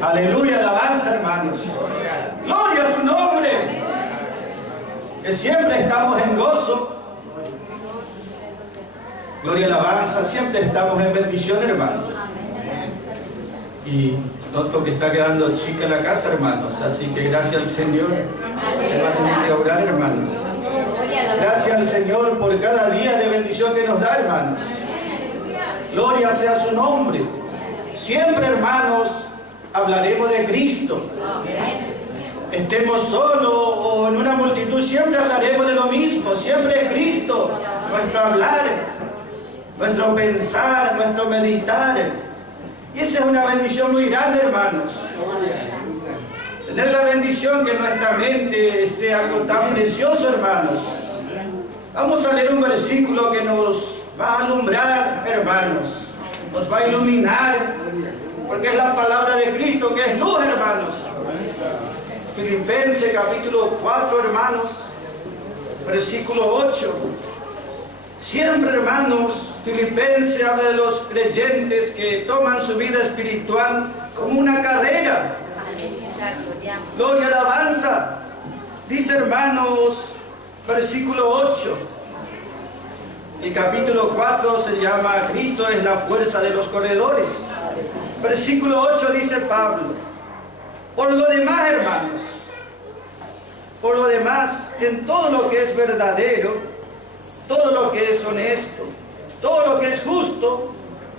Aleluya, alabanza, hermanos. Gloria a su nombre. Que siempre estamos en gozo. Gloria, alabanza. Siempre estamos en bendición, hermanos. Y noto que está quedando chica la casa, hermanos. Así que gracias al Señor. Hermanos, de orar, hermanos. Gracias al Señor por cada día de bendición que nos da, hermanos. Gloria sea su nombre. Siempre, hermanos, hablaremos de Cristo. Estemos solos o en una multitud, siempre hablaremos de lo mismo. Siempre es Cristo nuestro hablar, nuestro pensar, nuestro meditar. Y esa es una bendición muy grande, hermanos. Tener la bendición que nuestra mente esté algo tan precioso, hermanos. Vamos a leer un versículo que nos va a alumbrar, hermanos. Nos va a iluminar, porque es la palabra de Cristo que es luz, hermanos. Filipenses capítulo 4, hermanos, versículo 8. Siempre, hermanos, Filipenses habla de los creyentes que toman su vida espiritual como una carrera. Gloria, alabanza. Dice, hermanos, versículo 8. El capítulo 4 se llama Cristo es la fuerza de los corredores. Versículo 8 dice Pablo: por lo demás, hermanos, por lo demás, en todo lo que es verdadero, todo lo que es honesto, todo lo que es justo,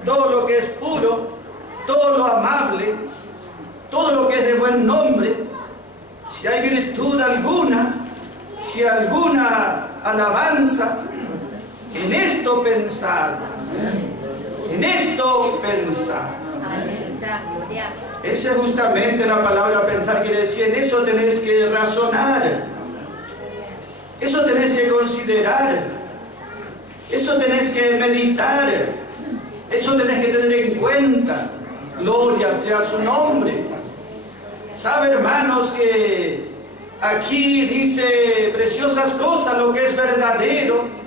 todo lo que es puro, todo lo amable, todo lo que es de buen nombre, si hay virtud alguna, si alguna alabanza, en esto pensar, en esto pensar. Esa es justamente la palabra pensar, quiere decir, en eso tenés que razonar, eso tenés que considerar, eso tenés que meditar, eso tenés que tener en cuenta. Gloria sea su nombre. Sabe, hermanos, que aquí dice preciosas cosas, lo que es verdadero,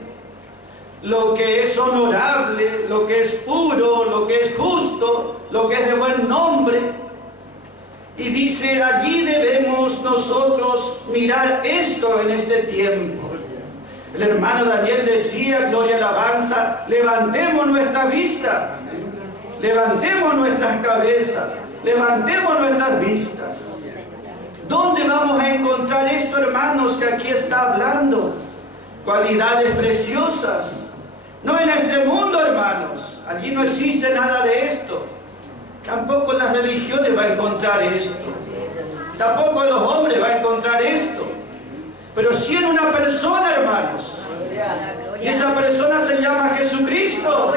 lo que es honorable, lo que es puro, lo que es justo, lo que es de buen nombre. Y dice, allí debemos nosotros mirar esto en este tiempo. El hermano Daniel decía, gloria, alabanza, levantemos nuestra vista, levantemos nuestras cabezas, levantemos nuestras vistas. ¿Dónde vamos a encontrar esto, hermanos, que aquí está hablando? Cualidades preciosas. No en este mundo, hermanos. Allí no existe nada de esto. Tampoco en las religiones va a encontrar esto. Tampoco en los hombres va a encontrar esto. Pero sí en una persona, hermanos. Y esa persona se llama Jesucristo.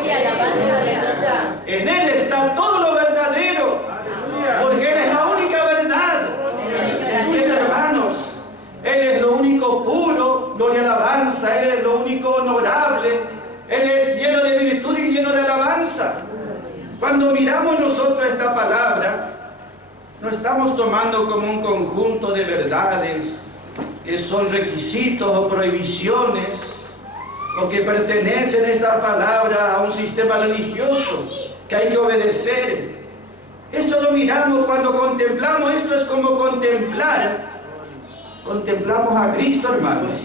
En Él está todo lo verdadero. Porque Él es la única verdad. ¿Entienden, hermanos? Él es lo único puro, gloria, alabanza. Él es lo único honorable. Él es lleno de virtud y lleno de alabanza. Cuando miramos nosotros esta palabra, no estamos tomando como un conjunto de verdades que son requisitos o prohibiciones, o que pertenecen a esta palabra a un sistema religioso que hay que obedecer. Esto lo miramos cuando contemplamos, esto es como contemplamos a Cristo, hermanos.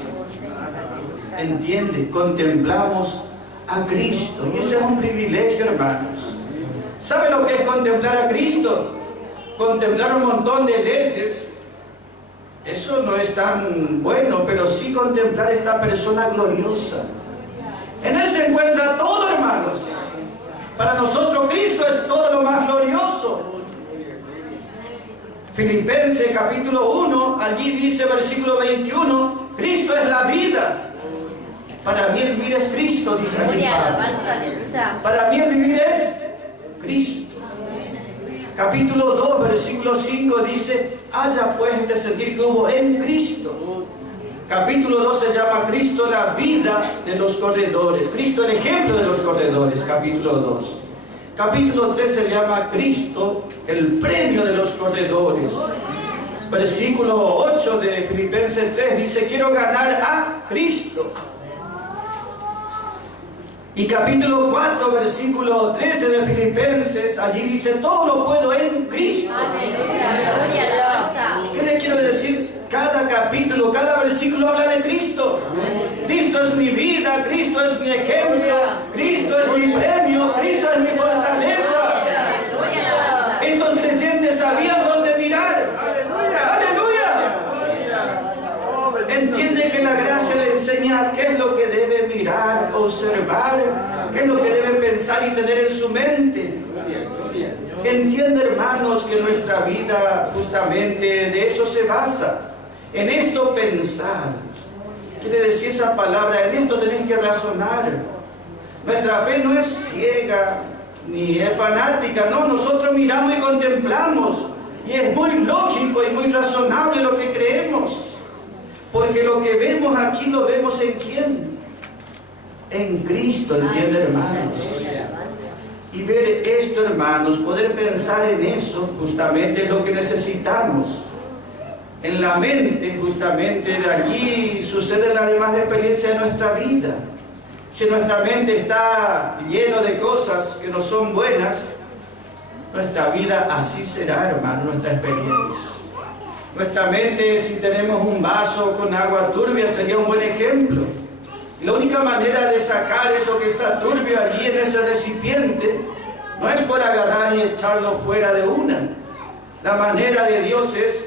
¿Entiende? Contemplamos a Cristo. Y ese es un privilegio, hermanos. ¿Sabe lo que es contemplar a Cristo? Contemplar un montón de leyes. Eso no es tan bueno, pero sí contemplar a esta persona gloriosa. En Él se encuentra todo, hermanos. Para nosotros Cristo es todo lo más glorioso. Filipenses capítulo 1, allí dice versículo 21, Cristo es la vida. Para mí el vivir es Cristo, dice aquí Pablo. Para mí el vivir es Cristo. Capítulo 2, versículo 5 dice, haya pues este sentir que hubo en Cristo. Capítulo 2 se llama Cristo la vida de los corredores. Cristo el ejemplo de los corredores, capítulo 2. Capítulo 3 se llama Cristo el premio de los corredores. Versículo 8 de Filipenses 3 dice, quiero ganar a Cristo. Y capítulo 4, versículo 13 de Filipenses, allí dice, todo lo puedo en Cristo. vida, Cristo es mi ejemplo, Cristo es mi premio, Cristo es mi fortaleza. Estos creyentes sabían dónde mirar. ¡Aleluya! Entiende que la gracia le enseña qué es lo que debe mirar, observar, qué es lo que debe pensar y tener en su mente. Entiende, hermanos, que nuestra vida justamente de eso se basa. En esto pensar. Quiere decir esa palabra, en esto tenés que razonar. Nuestra fe no es ciega, ni es fanática, no, nosotros miramos y contemplamos. Y es muy lógico y muy razonable lo que creemos. Porque lo que vemos aquí lo vemos en ¿quién? En Cristo, ¿entiende, hermanos? Y ver esto, hermanos, poder pensar en eso, justamente es lo que necesitamos. En la mente, justamente de allí suceden las demás experiencias de nuestra vida. Si nuestra mente está llena de cosas que no son buenas, nuestra vida así será, hermano, nuestra experiencia. Nuestra mente, si tenemos un vaso con agua turbia, sería un buen ejemplo. Y la única manera de sacar eso que está turbio allí en ese recipiente, no es por agarrar y echarlo fuera de una. La manera de Dios es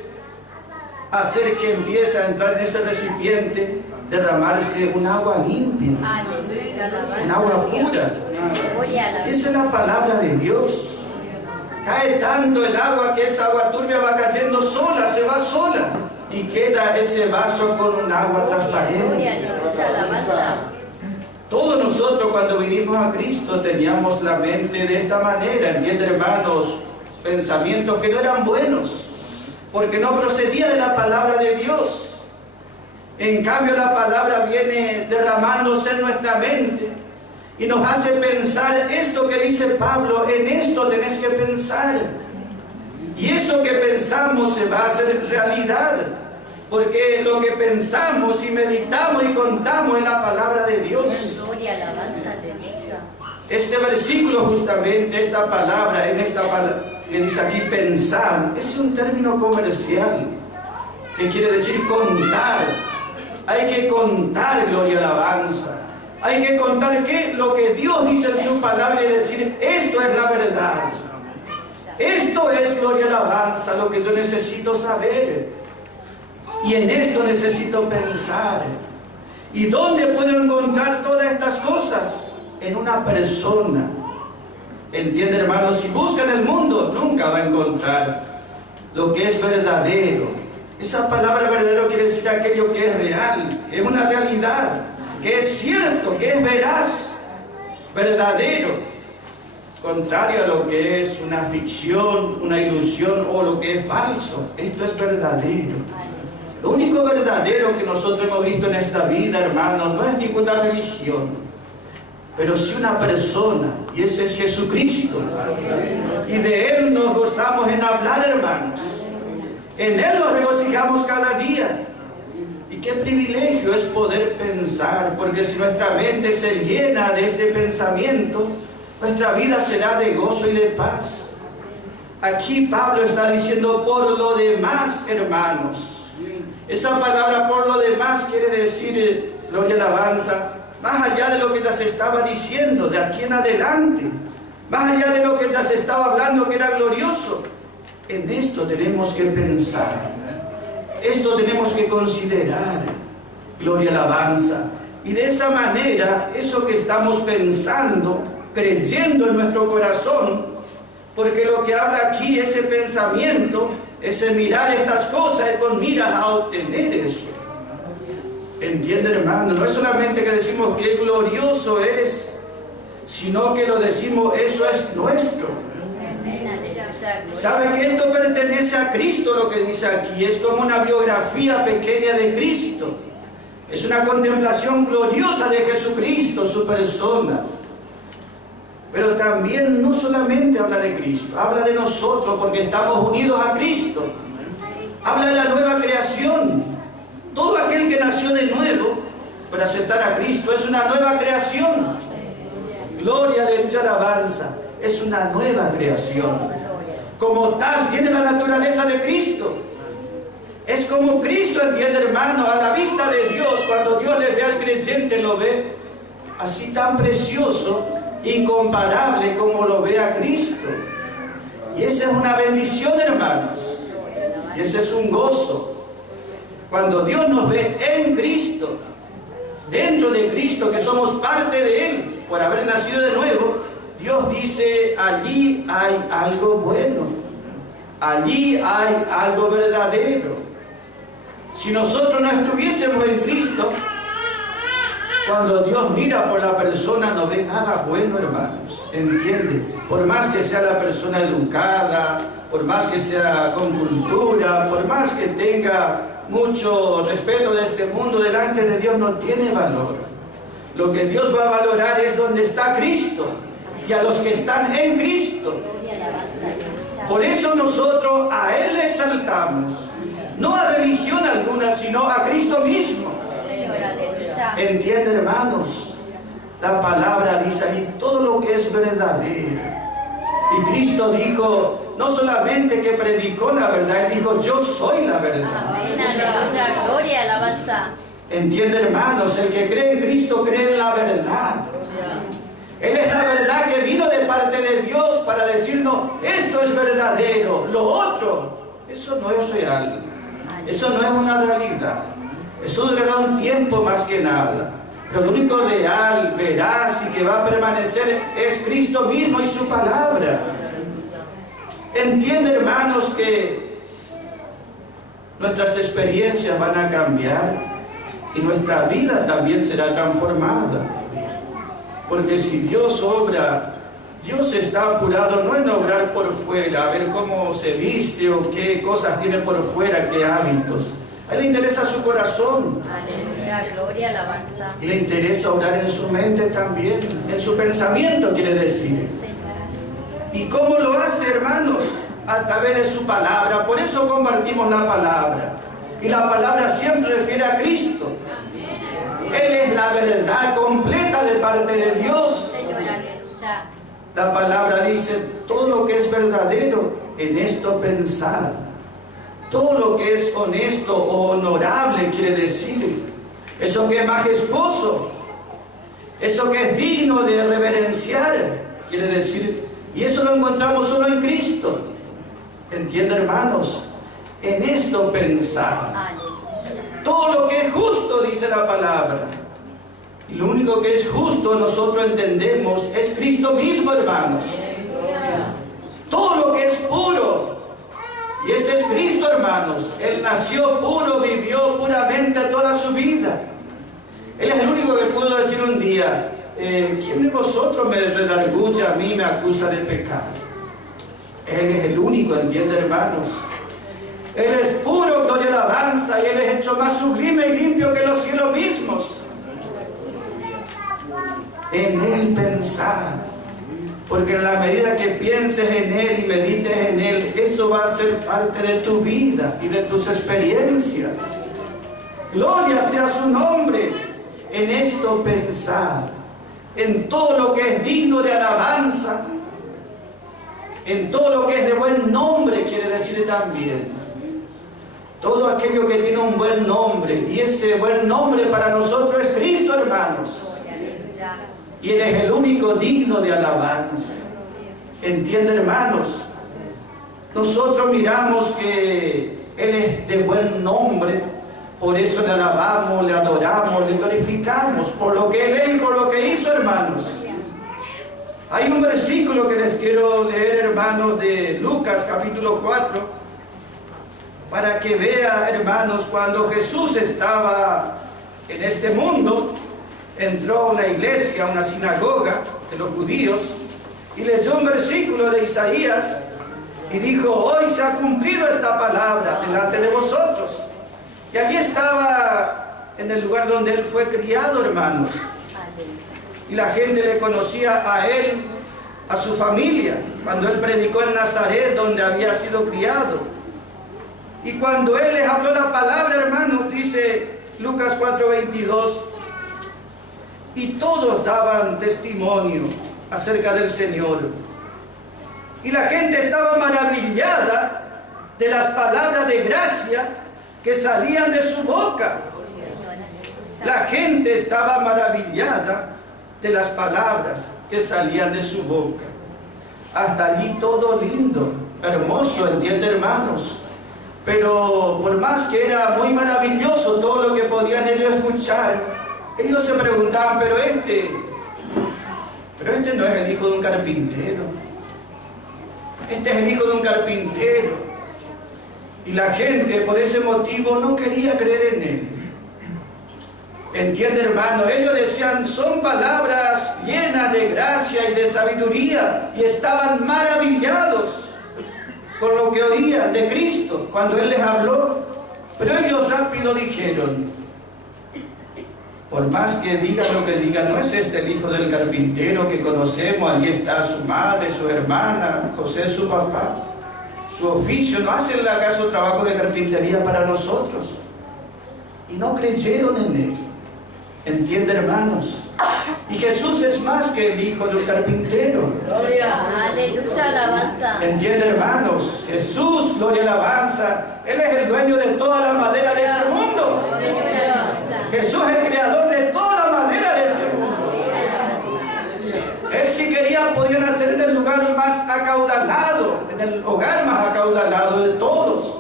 hacer que empiece a entrar en ese recipiente, derramarse un agua limpia, un agua pura. Esa es la palabra de Dios. Cae tanto el agua que esa agua turbia va cayendo sola, se va sola, y queda ese vaso con un agua transparente. Todos nosotros cuando vinimos a Cristo teníamos la mente de esta manera, ¿entienden, hermanos? Pensamientos que no eran buenos, porque no procedía de la palabra de Dios. En cambio la palabra viene derramándose en nuestra mente y nos hace pensar esto que dice Pablo, en esto tenés que pensar. Y eso que pensamos se va a hacer realidad, porque lo que pensamos y meditamos y contamos en la palabra de Dios. Este versículo justamente, esta palabra, en esta palabra que dice aquí pensar, es un término comercial que quiere decir contar. Hay que contar, gloria y alabanza. Hay que contar que lo que Dios dice en su palabra y decir, esto es la verdad. Esto es, gloria y alabanza, lo que yo necesito saber. Y en esto necesito pensar. ¿Y dónde puedo encontrar todas estas cosas? En una persona. ¿Entiende, hermanos? Si busca en el mundo, nunca va a encontrar lo que es verdadero. Esa palabra verdadero quiere decir aquello que es real, que es una realidad, que es cierto, que es veraz, verdadero. Contrario a lo que es una ficción, una ilusión o lo que es falso. Esto es verdadero. Lo único verdadero que nosotros hemos visto en esta vida, hermanos, no es ninguna religión, pero sí una persona, y ese es Jesucristo. Y de Él nos gozamos en hablar, hermanos. En Él nos regocijamos cada día. Y qué privilegio es poder pensar, porque si nuestra mente se llena de este pensamiento, nuestra vida será de gozo y de paz. Aquí Pablo está diciendo, por lo demás, hermanos. Esa palabra por lo demás quiere decir, gloria y alabanza, más allá de lo que ya se estaba diciendo, de aquí en adelante, más allá de lo que ya se estaba hablando que era glorioso. En esto tenemos que pensar, esto tenemos que considerar, gloria y alabanza. Y de esa manera, eso que estamos pensando, creyendo en nuestro corazón, porque lo que habla aquí, ese pensamiento, ese mirar estas cosas, es con miras a obtener eso. ¿Entienden, hermano? No es solamente que decimos que glorioso es, sino que lo decimos, eso es nuestro. ¿Sabe que esto pertenece a Cristo? Lo que dice aquí es como una biografía pequeña de Cristo. Es una contemplación gloriosa de Jesucristo, su persona. Pero también no solamente habla de Cristo, habla de nosotros porque estamos unidos a Cristo. Habla de la nueva creación. Todo aquel que nació de nuevo por aceptar a Cristo es una nueva creación. Gloria, aleluya, alabanza. Es una nueva creación. Como tal, tiene la naturaleza de Cristo. Es como Cristo, entiende, hermano, a la vista de Dios, cuando Dios le ve al creyente, lo ve así tan precioso, incomparable como lo ve a Cristo. Y esa es una bendición, hermanos. Y ese es un gozo. Cuando Dios nos ve en Cristo, dentro de Cristo, que somos parte de Él, por haber nacido de nuevo, Dios dice, allí hay algo bueno, allí hay algo verdadero. Si nosotros no estuviésemos en Cristo, cuando Dios mira por la persona no ve nada bueno, hermanos, ¿entiende? Por más que sea la persona educada, por más que sea con cultura, por más que tenga mucho respeto de este mundo, delante de Dios no tiene valor. Lo que Dios va a valorar es donde está Cristo y a los que están en Cristo. Por eso nosotros a Él le exaltamos, no a religión alguna, sino a Cristo mismo. ¿Entiende, hermanos? La palabra dice ahí todo lo que es verdadero. Y Cristo dijo, no solamente que predicó la verdad, Él dijo, yo soy la verdad. Amén, aleluya, gloria, alabanza. ¿Entiende, hermanos? El que cree en Cristo cree en la verdad. Él es la verdad que vino de parte de Dios para decirnos, esto es verdadero, lo otro, eso no es real. Eso no es una realidad. Eso durará un tiempo más que nada. Pero lo único real, veraz y que va a permanecer es Cristo mismo y su palabra. Entiende, hermanos, que nuestras experiencias van a cambiar y nuestra vida también será transformada. Porque si Dios obra, Dios está apurado no en obrar por fuera, a ver cómo se viste o qué cosas tiene por fuera, qué hábitos. A Él le interesa su corazón. Aleluya, gloria, alabanza. Y le interesa obrar en su mente también, en su pensamiento, quiere decir. ¿Y cómo lo hace, hermanos? A través de su palabra. Por eso compartimos la palabra. Y la palabra siempre refiere a Cristo. Él es la verdad completa de parte de Dios. La palabra dice, todo lo que es verdadero, en esto pensar. Todo lo que es honesto o honorable, quiere decir. Eso que es majestuoso. Eso que es digno de reverenciar, quiere decir. Y eso lo encontramos solo en Cristo. ¿Entiende, hermanos? En esto pensar. Todo lo que es justo, dice la palabra. Y lo único que es justo nosotros entendemos es Cristo mismo, hermanos. Todo lo que es puro, y ese es Cristo, hermanos. Él nació puro, vivió puramente toda su vida. Él es el único que pudo decir un día, ¿quién de vosotros me redarguye a mí, me acusa de pecado? Él es el único, ¿entiende, hermanos? Él es puro, gloria y alabanza, y Él es hecho más sublime y limpio que los cielos mismos. En Él pensar, porque en la medida que pienses en Él y medites en Él, eso va a ser parte de tu vida y de tus experiencias. Gloria sea su nombre. En esto pensar, en todo lo que es digno de alabanza, en todo lo que es de buen nombre, quiere decir también. Todo aquello que tiene un buen nombre, y ese buen nombre para nosotros es Cristo, hermanos. Y Él es el único digno de alabanza. ¿Entienden, hermanos? Nosotros miramos que Él es de buen nombre, por eso le alabamos, le adoramos, le glorificamos, por lo que Él es y por lo que hizo, hermanos. Hay un versículo que les quiero leer, hermanos, de Lucas capítulo 4, para que vean, hermanos, cuando Jesús estaba en este mundo, entró a una iglesia, a una sinagoga de los judíos, y leyó un versículo de Isaías, y dijo, hoy se ha cumplido esta palabra delante de vosotros. Y allí estaba en el lugar donde Él fue criado, hermanos. Y la gente le conocía a Él, a su familia, cuando Él predicó en Nazaret, donde había sido criado. Y cuando Él les habló la palabra, hermanos, dice Lucas 4:22, y todos daban testimonio acerca del Señor. Y la gente estaba maravillada de las palabras de gracia que salían de su boca. La gente estaba maravillada de las palabras que salían de su boca. Hasta allí todo lindo, hermoso, ¿entiende, hermanos? Pero por más que era muy maravilloso todo lo que podían ellos escuchar, ellos se preguntaban, pero este no es el hijo de un carpintero. Este es el hijo de un carpintero. Y la gente por ese motivo no quería creer en él. ¿Entiende, hermano? Ellos decían, son palabras llenas de gracia y de sabiduría, y estaban maravillados con lo que oían de Cristo cuando Él les habló. Pero ellos rápido dijeron, por más que digan lo que digan, no es este el hijo del carpintero que conocemos, allí está su madre, su hermana, José su papá. Su oficio, ¿no hacen acaso trabajo de carpintería para nosotros? Y no creyeron en Él. ¿Entiende, hermanos? Y Jesús es más que el hijo de un carpintero. Gloria. Aleluya, alabanza. ¿Entiende, hermanos? Jesús, gloria, alabanza. Él es el dueño de toda la madera de este mundo. Jesús es el creador de toda la madera de este mundo. Él, si quería, podía nacer en el lugar más acaudalado, en el hogar más acaudalado de todos.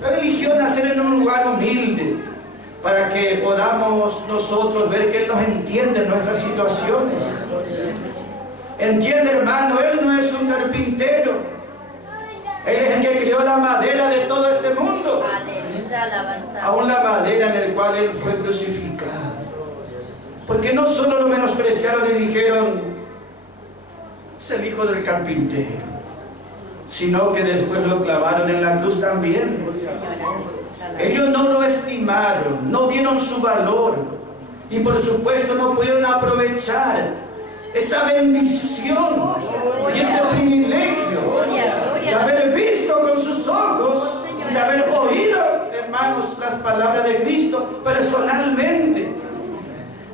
Pero eligió nacer en un lugar humilde, para que podamos nosotros ver que Él nos entiende en nuestras situaciones. Entiende, hermano, Él no es un carpintero. Él es el que creó la madera de todo este mundo. Aleluya, alabanza. Aún la madera en la cual Él fue crucificado. Porque no solo lo menospreciaron y dijeron, es el hijo del carpintero, sino que después lo clavaron en la cruz también. Ellos no lo estimaron, no vieron su valor, y por supuesto no pudieron aprovechar esa bendición y ese privilegio de haber visto con sus ojos y de haber oído, hermanos, las palabras de Cristo personalmente.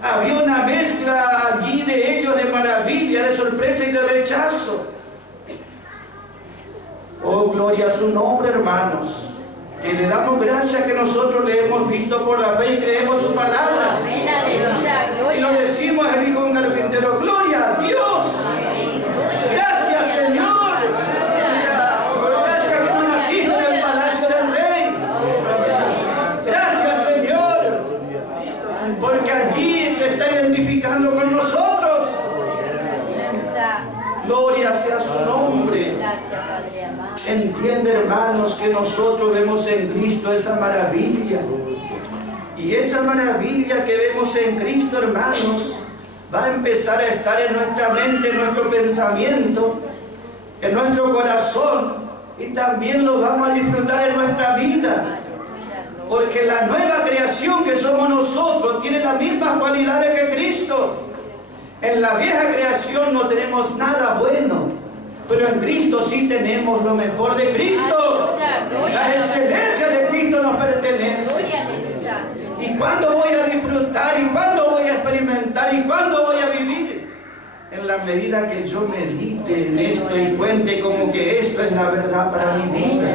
Había una mezcla allí de ellos de maravilla, de sorpresa y de rechazo. Oh, gloria a su nombre, hermanos. Que le damos gracias que nosotros le hemos visto por la fe y creemos su palabra. Amén, aleluya, Y gloria. lo decimos el hijo de un carpintero, gloria a Dios. Gracias, Señor. Gracias que tú naciste en el palacio del rey. Gracias, Señor. Porque allí se está identificando con nosotros. Gloria sea su nombre. Gracias, Padre amado. Entiende, hermanos, que nosotros vemos en Cristo esa maravilla. Y esa maravilla que vemos en Cristo, hermanos, va a empezar a estar en nuestra mente, en nuestro pensamiento, en nuestro corazón, y también lo vamos a disfrutar en nuestra vida. Porque la nueva creación que somos nosotros tiene las mismas cualidades que Cristo. En la vieja creación no tenemos nada bueno, pero en Cristo sí tenemos lo mejor de Cristo. La excelencia de Cristo nos pertenece. Gloria, aleluya. ¿Y cuándo voy a disfrutar? ¿Y cuándo voy a experimentar? ¿Y cuándo voy a vivir? En la medida que yo medite en esto y cuente como que esto es la verdad para mi vida.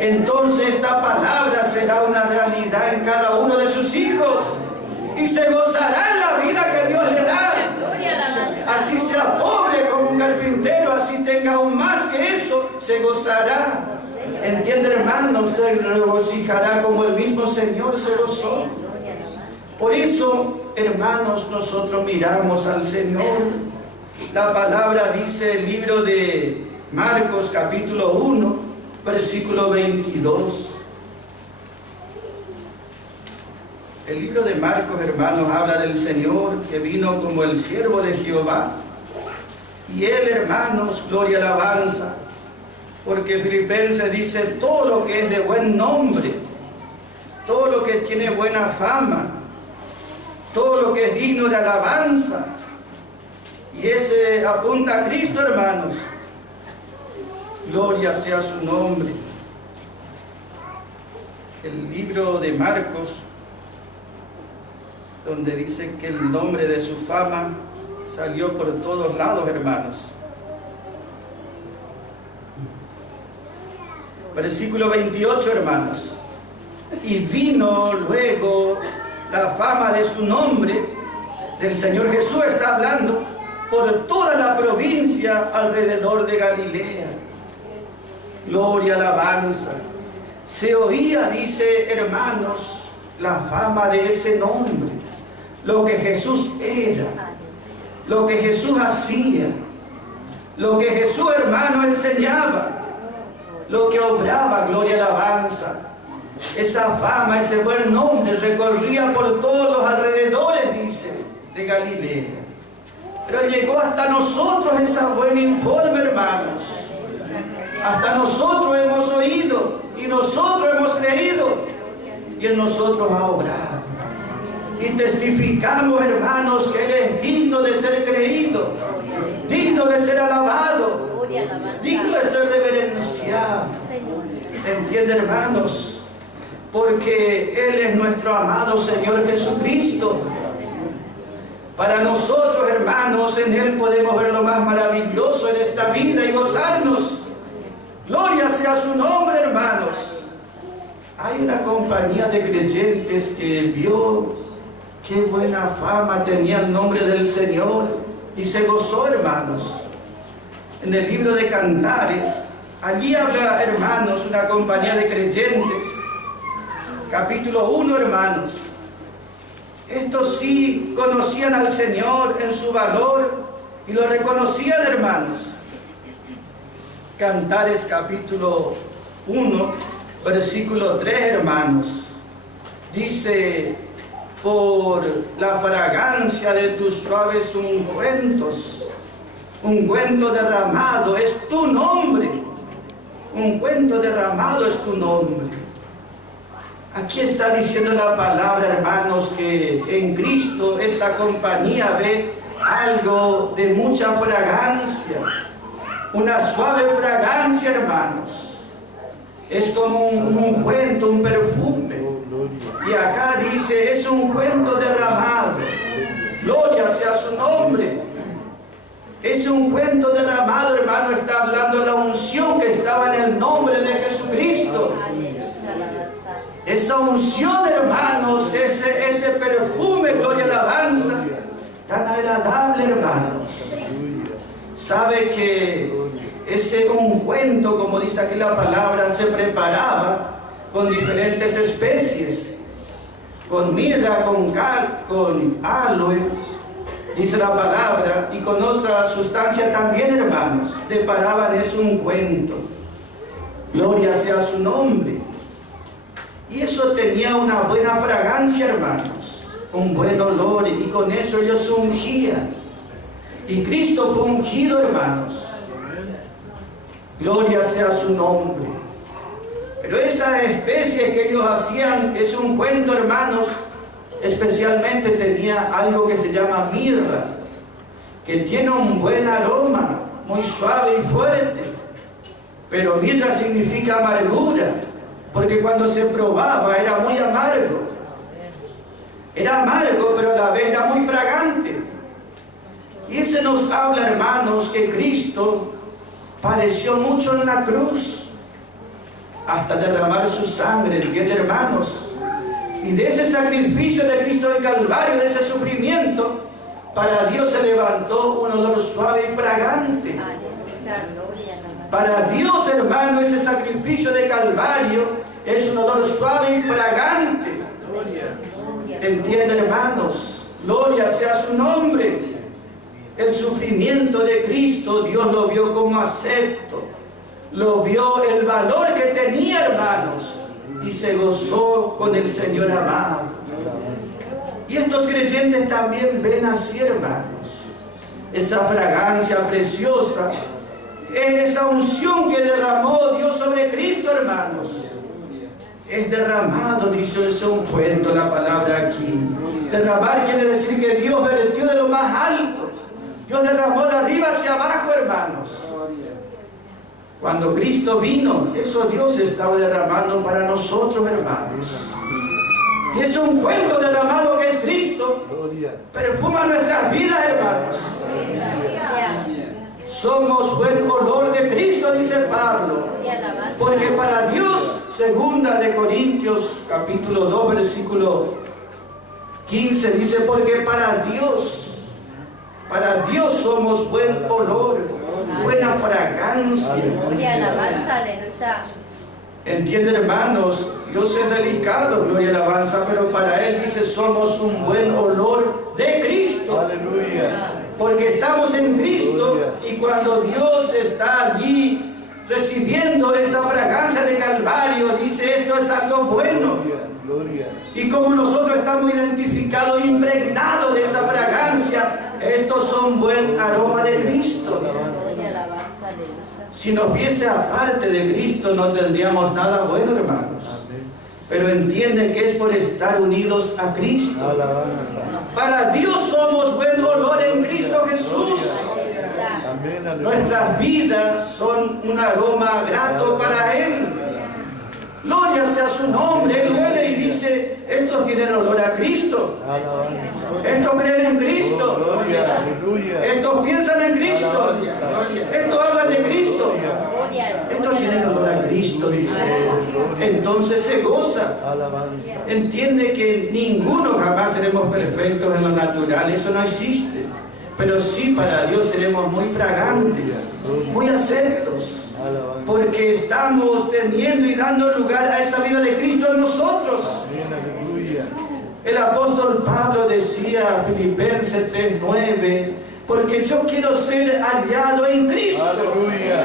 Entonces esta palabra será una realidad en cada uno de sus hijos. Y se gozará en la vida que Dios le da. Así sea pobre como un carpintero, así tenga aún más que eso, se gozará. ¿Entiende, hermano? Se regocijará como el mismo Señor se gozó. Por eso, hermanos, nosotros miramos al Señor. La palabra dice el libro de Marcos capítulo 1, versículo 22. El libro de Marcos, hermanos, habla del Señor que vino como el siervo de Jehová. Y Él, hermanos, gloria, alabanza. Porque Filipenses dice, todo lo que es de buen nombre, todo lo que tiene buena fama, todo lo que es digno de alabanza. Y ese apunta a Cristo, hermanos. Gloria sea su nombre. El libro de Marcos, donde dice que el nombre de su fama salió por todos lados, hermanos. Versículo 28, hermanos. Y vino luego la fama de su nombre del Señor Jesús está hablando por toda la provincia alrededor de Galilea. Gloria, alabanza. Se oía, dice, hermanos, la fama de ese nombre, lo que Jesús era, lo que Jesús hacía, lo que Jesús, hermano, enseñaba, lo que obraba. Gloria, alabanza. Esa fama, ese buen nombre recorría por todos los alrededores, dice, de Galilea. Pero llegó hasta nosotros esa buen informe, hermanos. Hasta nosotros hemos oído y nosotros hemos creído y en nosotros ha obrado. Y testificamos, hermanos, que Él es digno de ser creído, digno de ser alabado, digno de ser reverenciado. ¿Entiende, hermanos? Porque Él es nuestro amado Señor Jesucristo. Para nosotros, hermanos, en Él podemos ver lo más maravilloso en esta vida y gozarnos. Gloria sea su nombre, hermanos. Hay una compañía de creyentes que vio qué buena fama tenía el nombre del Señor y se gozó, hermanos. En el libro de Cantares, allí habla, hermanos, una compañía de creyentes. Capítulo 1, hermanos. Estos sí conocían al Señor en su valor y lo reconocían, hermanos. Cantares capítulo 1, versículo 3, hermanos. Dice: por la fragancia de tus suaves ungüentos, ungüento derramado es tu nombre. Ungüento derramado es tu nombre. Aquí está diciendo la palabra, hermanos, que en Cristo esta compañía ve algo de mucha fragancia, una suave fragancia, hermanos. Es como un ungüento, un perfume. Y acá dice, es un ungüento derramado. Gloria sea su nombre. Ese ungüento derramado, hermano, está hablando de la unción que estaba en el nombre de Jesucristo. Esa unción, hermanos, ese perfume, gloria, alabanza, tan agradable, hermanos. Sabe que ese ungüento, como dice aquí la palabra, se preparaba con diferentes especies, con mirra, con cal, con aloe, dice la palabra, y con otra sustancia también, hermanos. Preparaban ese ungüento. Gloria sea su nombre. Y eso tenía una buena fragancia, hermanos, un buen olor, y con eso ellos se ungían. Y Cristo fue ungido, hermanos. Gloria sea su nombre. Pero esa especie que ellos hacían, ese ungüento, hermanos, especialmente tenía algo que se llama mirra, que tiene un buen aroma, muy suave y fuerte. Pero mirra significa amargura, porque cuando se probaba era muy amargo. Era amargo, pero a la vez era muy fragante. Y ese nos habla, hermanos, que Cristo padeció mucho en la cruz, hasta derramar su sangre, ¿entiende, hermanos? Y de ese sacrificio de Cristo del Calvario, de ese sufrimiento, para Dios se levantó un olor suave y fragante. Para Dios, hermano, ese sacrificio de Calvario es un olor suave y fragante. ¿Entiende, hermanos? Gloria sea su nombre. El sufrimiento de Cristo, Dios lo vio como acepto. Lo vio el valor que tenía, hermanos, y se gozó con el Señor amado. Y estos creyentes también ven así, hermanos, esa fragancia preciosa, esa unción que derramó Dios sobre Cristo, hermanos. Es derramado, dice ese ungüento, la palabra aquí. Derramar quiere decir que Dios vertió de lo más alto. Dios derramó de arriba hacia abajo, hermanos. Cuando Cristo vino, eso Dios estaba derramando para nosotros, hermanos. Y es un ungüento derramado que es Cristo. Perfuma nuestras vidas, hermanos. Somos buen olor de Cristo, dice Pablo. Porque para Dios, segunda de Corintios, capítulo 2, versículo 15 dice, porque para Dios somos buen olor, buena fragancia. Gloria, alabanza, aleluya. Entiende, hermanos, Dios es delicado, gloria y alabanza, pero para Él dice, somos un buen olor de Cristo. Aleluya. Porque estamos en Cristo y cuando Dios está allí recibiendo esa fragancia de Calvario, dice, esto es algo bueno. Gloria. Y como nosotros estamos identificados, impregnados de esa fragancia, estos son buen aroma de Cristo. Gloria, alabanza, aleluya. Si nos viese aparte de Cristo, no tendríamos nada bueno, hermanos. Pero entiende que es por estar unidos a Cristo. Alabanza. Para Dios somos buen olor en Cristo Jesús. Amén. Aleluya. Nuestras vidas son un aroma grato para Él. Gloria sea su nombre. Él huele y dice, estos tienen olor a Cristo. Alabanza. Estos creen en Cristo. Gloria. Aleluya. Estos piensan en Cristo. Estos hablan de Cristo. Gloria, Estos tienen olor a Cristo, dice. Entonces se goza. Alabanza. Entiende que ninguno jamás seremos perfectos en lo natural. Eso no existe. Pero sí para Dios seremos muy fragantes, muy aceptos. Alabanza. Porque estamos teniendo y dando lugar a esa vida de Cristo en nosotros. Amén. Aleluya. El apóstol Pablo decía, Filipenses 3:9, porque yo quiero ser hallado en Cristo. Aleluya.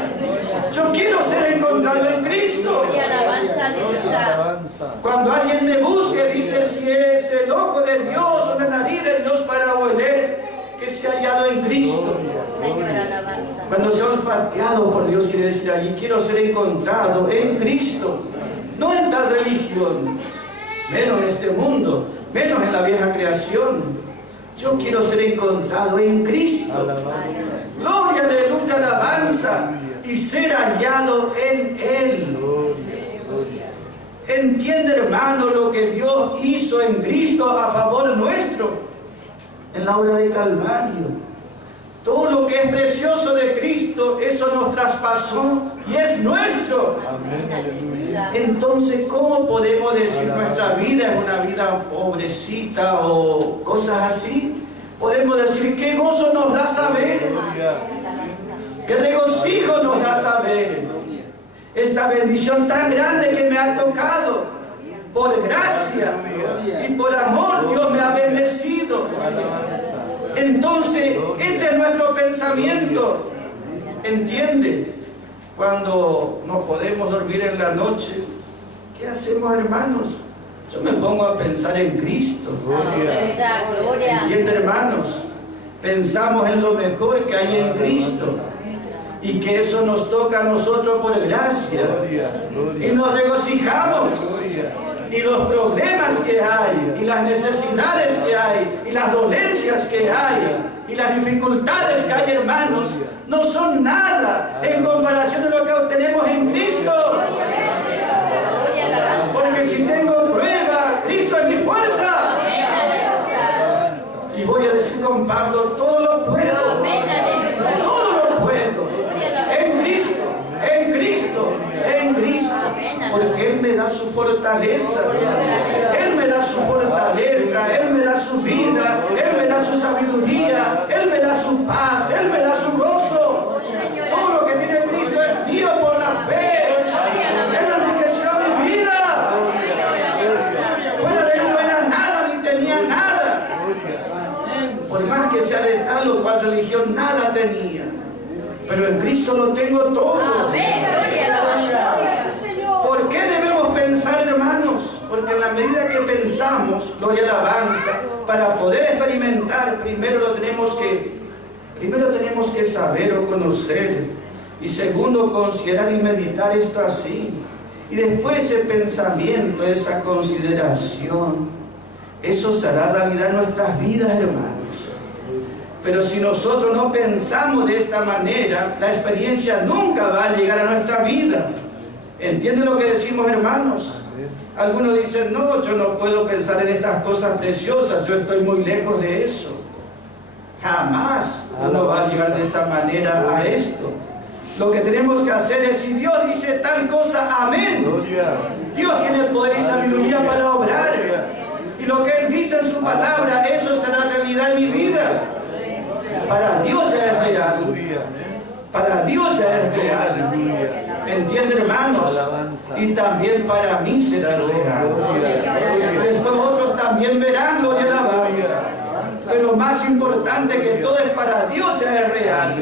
Yo quiero ser encontrado en Cristo. gloria, alabanza, aleluya. Alabanza. Cuando alguien me busque, dice, si es el ojo de Dios o la nariz de Dios para oler, que se ha hallado en Cristo. Señor, alabanza. Cuando sea olfateado por Dios, quiere decir allí, quiero ser encontrado en Cristo. No en tal religión, menos en este mundo, menos en la vieja creación. Yo quiero ser encontrado en Cristo. Alabanza. Gloria, aleluya, alabanza. Y ser hallado en Él. Gloria. Gloria. Entiende, hermano, lo que Dios hizo en Cristo a favor nuestro. En la obra de Calvario. Todo lo que es precioso de Cristo, eso nos traspasó y es nuestro. Amén. Aleluya. Entonces, ¿cómo podemos decir nuestra vida es una vida pobrecita o cosas así? Podemos decir, ¿qué gozo nos da saber? Gloria. ¿Qué regocijo nos da saber? Esta bendición tan grande que me ha tocado. Por gracia y por amor Dios me ha bendecido. Alabanza. Entonces, ese es nuestro pensamiento. ¿Entiende? Cuando no podemos dormir en la noche, ¿qué hacemos, hermanos? Yo me pongo a pensar en Cristo. Aleluya, gloria. ¿Entiende, hermanos? Pensamos en lo mejor que hay en Cristo. Y que eso nos toca a nosotros por gracia. Gloria. Y Gloria. nos regocijamos. Gloria. Y los problemas que hay, y las necesidades que hay, y las dolencias que hay, y las dificultades que hay, hermanos, no son nada en comparación de lo que obtenemos en Cristo. Gloria, alabanza. Porque si tengo prueba, Cristo es mi fuerza. Y voy a decir con Pablo, todo lo puedo. Amén, aleluya. Todo lo puedo. En Cristo, en Cristo, en Cristo. Porque Él me da su fortaleza. Él me da su fortaleza. Él me da su vida. Él me da su sabiduría. Él me da su paz. Él me da su gozo. Todo lo que tiene Cristo es mío por la fe. Él enriqueció mi vida. Fuera de Él no era nada ni tenía nada. Por más que sea de tal o cual religión, nada tenía. Pero en Cristo lo tengo todo. Amén, gloria, alabanza. ¿Por qué debemos pensar, hermanos? Porque en la medida que pensamos, gloria y alabanza, para poder experimentar, primero tenemos que saber o conocer. Y segundo, considerar y meditar esto así. Y después ese pensamiento, esa consideración, eso se hará realidad en nuestras vidas, hermanos. Pero si nosotros no pensamos de esta manera, la experiencia nunca va a llegar a nuestra vida. ¿Entienden lo que decimos, hermanos? Algunos dicen, no, yo no puedo pensar en estas cosas preciosas, yo estoy muy lejos de eso. Jamás uno va a llegar de esa manera a esto. Lo que tenemos que hacer es, si Dios dice tal cosa, amén. Gloria. Dios tiene poder y sabiduría para obrar. Y lo que Él dice en su palabra, eso será realidad en mi vida. Para Dios ya es real. Para Dios ya es real. ¿Entiende, hermanos? Y también para mí será real. Después otros también verán lo de alabanza. Pero más importante que todo es para Dios ya es real.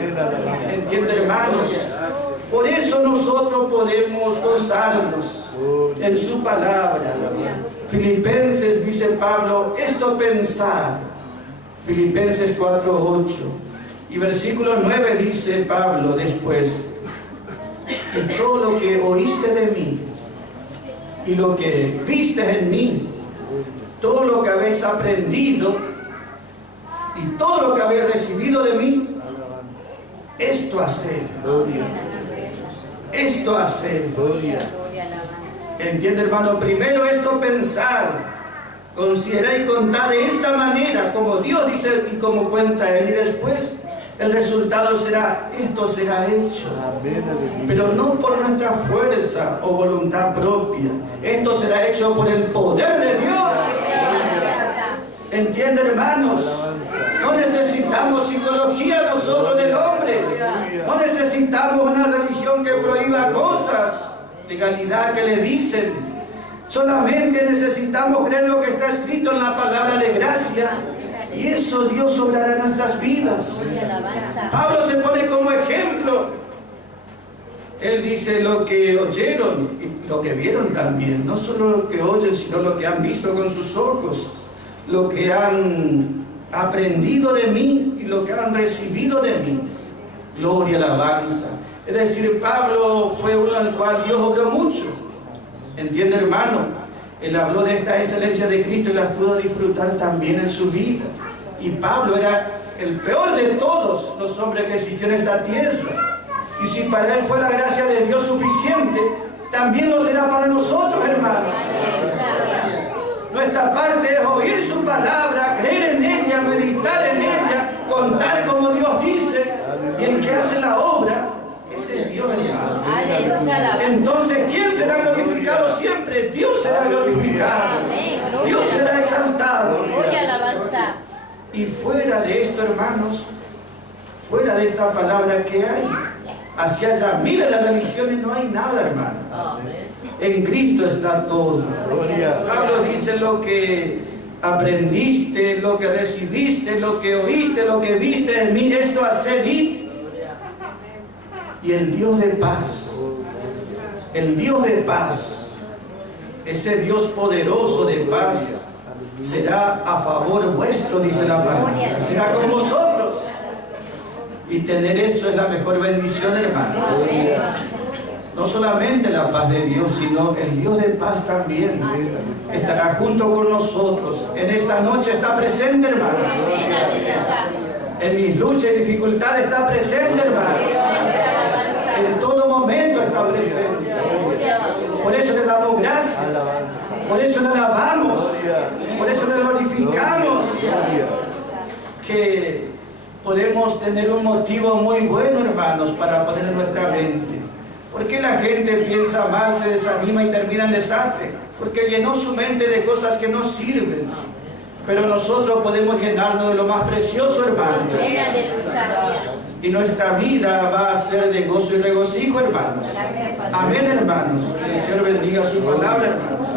¿Entiende, hermanos? Por eso nosotros podemos gozarnos en su palabra. Filipenses, dice Pablo, esto pensar. Filipenses 4:8. Y versículo 9 dice Pablo después, y todo lo que oíste de mí, y lo que viste en mí, todo lo que habéis aprendido, y todo lo que habéis recibido de mí, esto haced. Esto haced. ¿Entiende, hermano? Primero esto pensar, considerar y contar de esta manera, como Dios dice y como cuenta Él, y después el resultado será, esto será hecho, pero no por nuestra fuerza o voluntad propia, esto será hecho por el poder de Dios. ¿Entiende, hermanos? No necesitamos psicología nosotros del hombre, no necesitamos una religión que prohíba cosas, legalidad que le dicen. Solamente necesitamos creer lo que está escrito en la palabra de gracia, y eso Dios obrará en nuestras vidas. Pablo se pone como ejemplo. Él dice lo que oyeron y lo que vieron también, no solo lo que oyen, sino lo que han visto con sus ojos, lo que han aprendido de mí y lo que han recibido de mí. Gloria, alabanza. Es decir, Pablo fue uno al cual Dios obró mucho. ¿Entiende, hermano? Él habló de esta excelencia de Cristo y las pudo disfrutar también en su vida. Y Pablo era el peor de todos los hombres que existió en esta tierra. Y si para él fue la gracia de Dios suficiente, también lo será para nosotros, hermanos. Nuestra parte es oír su palabra, creer en ella, meditar en ella, contar como Dios dice, y el que hace la obra, ese es Dios, hermano. Entonces, ¿quién será glorificado siempre? Dios será glorificado. Dios será exaltado. Y fuera de esto, hermanos, fuera de esta palabra que hay, hacia allá miles de religiones no hay nada, hermanos. En Cristo está todo. Pablo dice lo que aprendiste, lo que recibiste, lo que oíste, lo que viste en mí, esto haced y el Dios de paz, el Dios de paz, ese Dios poderoso de paz, será a favor vuestro, dice la palabra, será con vosotros. Y tener eso es la mejor bendición, hermano. No solamente la paz de Dios, sino el Dios de paz también estará junto con nosotros. En esta noche está presente, hermano. En mis luchas y dificultades está presente, hermano. En todo momento está presente. Por eso le damos gracias. Por eso le alabamos. Por eso le glorificamos. Que podemos tener un motivo muy bueno, hermanos, para poner en nuestra mente. ¿Por qué la gente piensa mal, se desanima y termina en desastre? Porque llenó su mente de cosas que no sirven. Pero nosotros podemos llenarnos de lo más precioso, hermanos. Y nuestra vida va a ser de gozo y regocijo, hermanos. Amén, hermanos. Que el Señor bendiga su palabra, hermanos.